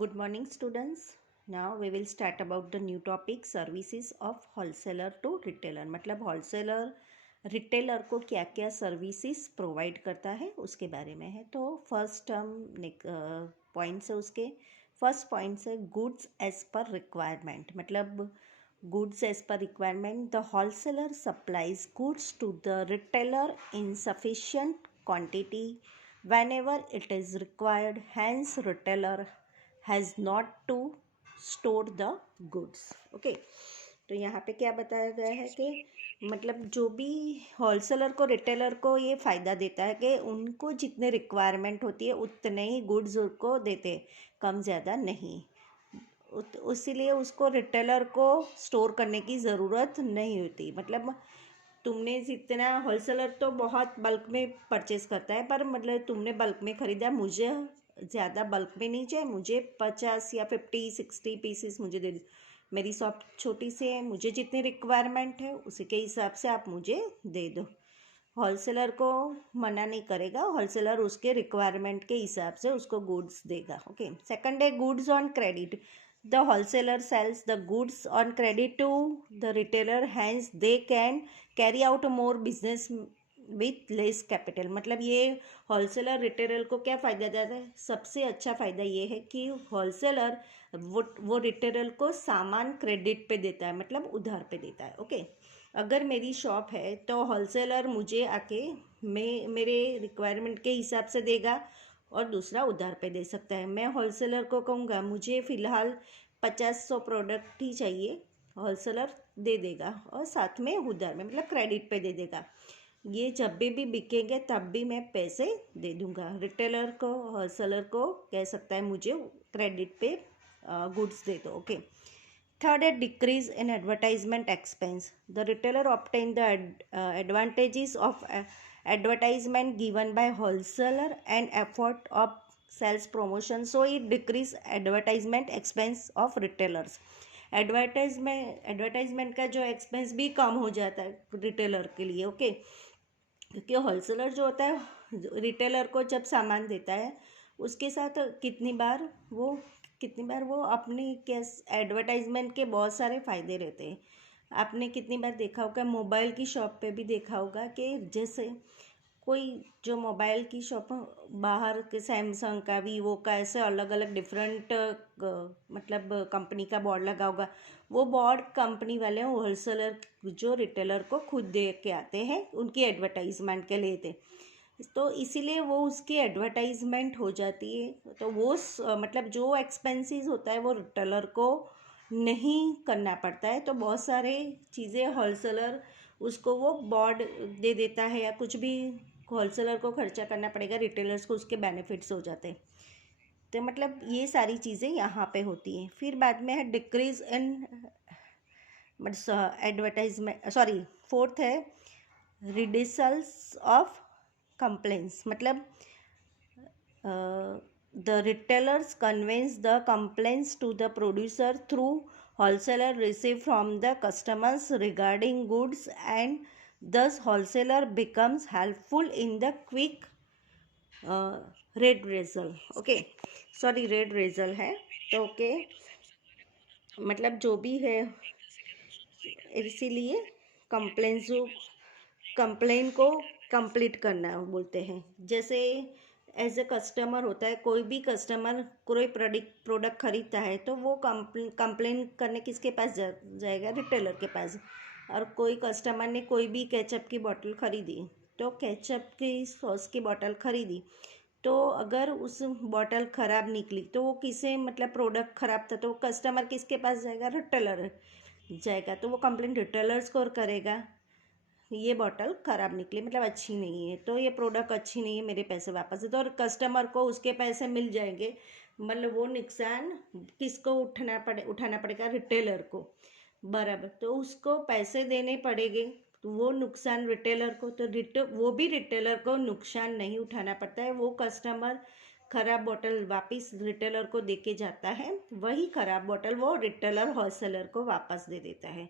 Good morning, students. Now we will start about the new topic services of wholesaler to retailer. मतलब wholesaler retailer को क्या क्या services provide करता है उसके बारे में है. तो first हम points है उसके. First points है goods as per requirement. मतलब goods as per requirement. The wholesaler supplies goods to the retailer in sufficient quantity whenever it is required. Hence retailer has not to store the goods. Okay, तो यहाँ पे क्या बताया गया है कि मतलब जो भी होलसेलर को रिटेलर को ये फ़ायदा देता है कि उनको जितने रिक्वायरमेंट होती है उतने ही गुड्स उनको देते, कम ज़्यादा नहीं. इसीलिए उसको रिटेलर को स्टोर करने की ज़रूरत नहीं होती. मतलब तुमने जितना होलसेलर तो बहुत बल्क में परचेस करता है, पर मतलब तुमने बल्क में ख़रीदा, मुझे ज़्यादा बल्क में नहीं चाहिए, मुझे 50 या 50-60 पीसेस मुझे दे दो. मेरी शॉप छोटी सी है, मुझे जितनी रिक्वायरमेंट है उसी के हिसाब से आप मुझे दे दो. होलसेलर को मना नहीं करेगा, होलसेलर उसके रिक्वायरमेंट के हिसाब से उसको गुड्स देगा. ओके, सेकंड है goods on credit. The wholesaler sells the goods on credit to the retailer, hence they can carry out more business with less capital. मतलब ये होलसेलर रिटेलर को क्या फ़ायदा देता है? सबसे अच्छा फ़ायदा ये है कि होलसेलर वो रिटेलर को सामान क्रेडिट पे देता है, मतलब उधार पे देता है. ओके, अगर मेरी शॉप है तो होलसेलर मुझे आके मेरे रिक्वायरमेंट के हिसाब से देगा और दूसरा उधार पे दे सकता है. मैं होलसेलर को कहूँगा मुझे फ़िलहाल 50-100 प्रोडक्ट ही चाहिए, होलसेलर दे देगा और साथ में उधार में मतलब क्रेडिट पे दे देगा. ये जब भी बिकेंगे तब भी मैं पैसे दे दूँगा. रिटेलर को होलसेलर को कह सकता है मुझे क्रेडिट पे गुड्स दे दो. ओके, थर्ड है decrease in advertisement expense. The retailer obtain the advantages of advertisement given by wholesaler and effort of sales promotion, so it decrease advertisement expense of retailers. Advertisement का जो expense भी कम हो जाता है retailer के लिए. Okay, क्योंकि होलसेलर जो होता है रिटेलर को जब सामान देता है उसके साथ कितनी बार वो अपने कैस एडवर्टाइजमेंट के बहुत सारे फ़ायदे रहते हैं. आपने कितनी बार देखा होगा, मोबाइल की शॉप पे भी देखा होगा कि जैसे कोई जो मोबाइल की शॉप बाहर के सैमसंग का, वीवो का, ऐसे अलग अलग डिफरेंट मतलब कंपनी का बोर्ड लगा होगा. वो बोर्ड कंपनी वाले होलसेलर जो रिटेलर को खुद दे के आते हैं उनकी एडवर्टाइजमेंट के लिए थे, तो इसीलिए वो उसकी एडवर्टाइजमेंट हो जाती है. तो वो मतलब जो एक्सपेंसेस होता है वो रिटेलर को नहीं करना पड़ता है. तो बहुत सारे चीज़ें होलसेलर उसको वो बोर्ड दे देता है या कुछ भी होलसेलर को खर्चा करना पड़ेगा, रिटेलर्स को उसके बेनिफिट्स हो जाते हैं. तो मतलब ये सारी चीज़ें यहाँ पे होती हैं. फिर बाद में है decrease in advertisement, sorry, fourth है रिडिसल्स ऑफ कंप्लेंट्स. मतलब the retailers conveys the complaints to the producer through wholesaler received from the customers regarding goods, and thus wholesaler becomes helpful in the quick redressal. Okay, sorry, redressal है तो okay, मतलब जो भी है, इसीलिए complain को complete करना बोलते हैं. जैसे एज ए कस्टमर होता है, कोई भी कस्टमर कोई प्रोडक्ट खरीदता है तो वो कंप्लेन करने किसके पास जाएगा? रिटेलर के पास. और कोई कस्टमर ने कोई भी केचप की बोतल खरीदी, तो केचप की सॉस की बोतल खरीदी, तो अगर उस बोतल ख़राब निकली तो वो किसे, मतलब प्रोडक्ट ख़राब था तो कस्टमर किसके पास जाएगा? रिटेलर जाएगा. तो वो कंप्लेन रिटेलर्स को करेगा, ये बॉटल ख़राब निकली, मतलब अच्छी नहीं है, तो ये प्रोडक्ट अच्छी नहीं है, मेरे पैसे वापस दे दो. और कस्टमर को उसके पैसे मिल जाएंगे. मतलब वो नुकसान किसको उठाना पड़ेगा? रिटेलर को. बराबर, तो उसको पैसे देने पड़ेंगे, तो वो नुकसान रिटेलर को. तो वो भी रिटेलर को नुकसान नहीं उठाना पड़ता है. वो कस्टमर ख़राब बोतल वापस रिटेलर को दे के जाता है, वही ख़राब बोतल वो रिटेलर होलसेलर को वापस दे देता है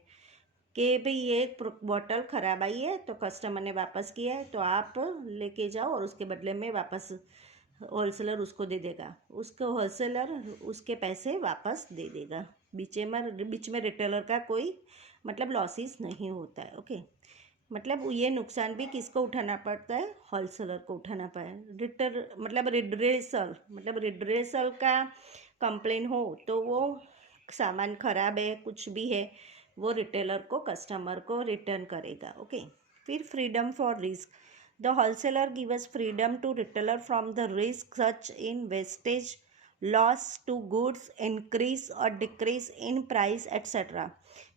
कि भाई ये बॉटल ख़राब आई है तो कस्टमर ने वापस किया है, तो आप लेके जाओ और उसके बदले में वापस होलसेलर उसको दे देगा, उसको होलसेलर उसके पैसे वापस दे देगा। बीच में रिटेलर का कोई मतलब लॉसेस नहीं होता है। ओके, मतलब ये नुकसान भी किसको उठाना पड़ता है? होलसेलर को उठाना पड़े। रिड्रेसल का कंप्लेन हो तो वो सामान खराब है कुछ भी है वो रिटेलर को कस्टमर को रिटर्न करेगा। ओके, फिर freedom for risk, the wholesaler gives freedom to retailer from the risk such in wastage, loss to goods, increase और decrease in price etcetera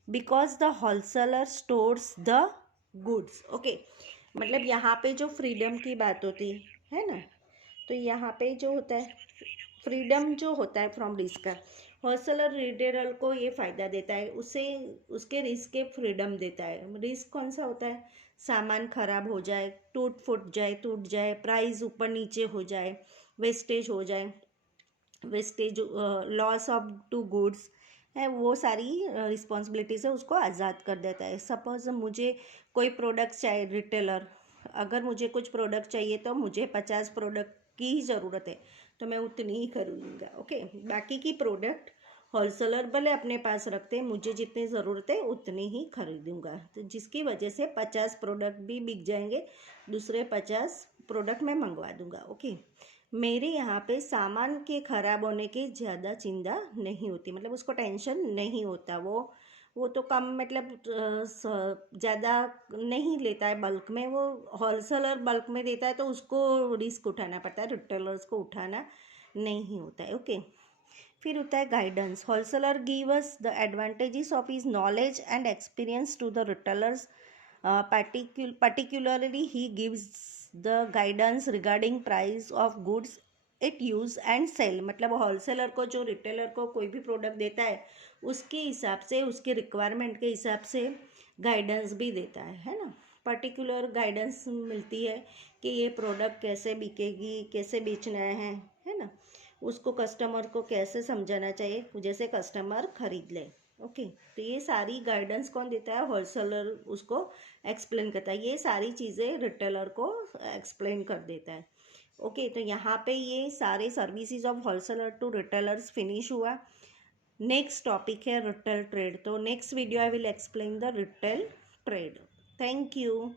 because the wholesaler stores the goods. Okay, मतलब यहाँ पे जो freedom की बात होती है ना, तो यहाँ पे जो होता है फ्रीडम जो होता है फ्रॉम रिस्क का, होलसेलर रिटेलर को ये फ़ायदा देता है, उसे उसके रिस्क के फ्रीडम देता है। रिस्क कौन सा होता है? सामान खराब हो जाए, टूट जाए, प्राइस ऊपर नीचे हो जाए, wastage, loss of to goods है, वो सारी रिस्पॉन्सिबिलिटीज़ है, उसको आज़ाद कर देता है। सपोज मुझे कोई प्रोडक्ट चाहिए, रिटेलर अगर मुझे कुछ प्रोडक्ट चाहिए तो मुझे 50 प्रोडक्ट की ही ज़रूरत है तो मैं उतनी ही खरीदूँगा। ओके, बाकी की प्रोडक्ट होलसेलर भले अपने पास रखते हैं, मुझे जितनी ज़रूरत है उतनी ही खरीदूँगा, तो जिसकी वजह से 50 प्रोडक्ट भी बिक जाएंगे, दूसरे 50 प्रोडक्ट मैं मंगवा दूँगा। ओके, मेरे यहाँ पे सामान के ख़राब होने की ज़्यादा चिंता नहीं होती, मतलब उसको टेंशन नहीं होता। वो तो कम मतलब ज़्यादा नहीं लेता है बल्क में, वो होलसेलर बल्क में देता है तो उसको रिस्क उठाना पड़ता है, रिटेलर्स को उठाना नहीं होता है। ओके, फिर होता है guidance, wholesaler give us the advantages of his knowledge and experience to the retailers, particularly he gives the guidance regarding price of goods it use and sell। मतलब होलसेलर को जो रिटेलर को कोई भी प्रोडक्ट देता है उसके हिसाब से, उसके रिक्वायरमेंट के हिसाब से गाइडेंस भी देता है ना। पर्टिकुलर गाइडेंस मिलती है कि ये प्रोडक्ट कैसे बिकेगी, कैसे बेचना है ना, उसको कस्टमर को कैसे समझाना चाहिए जैसे कस्टमर खरीद ले। ओके, तो ये सारी गाइडेंस कौन देता है? होलसेलर उसको एक्सप्लेन करता है, ये सारी चीज़ें रिटेलर को एक्सप्लेन कर देता है। ओके, तो यहाँ पे ये सारे services of wholesaler to retailers finish हुआ। नेक्स्ट टॉपिक है रिटेल ट्रेड, तो next video I will explain the retail trade. Thank you.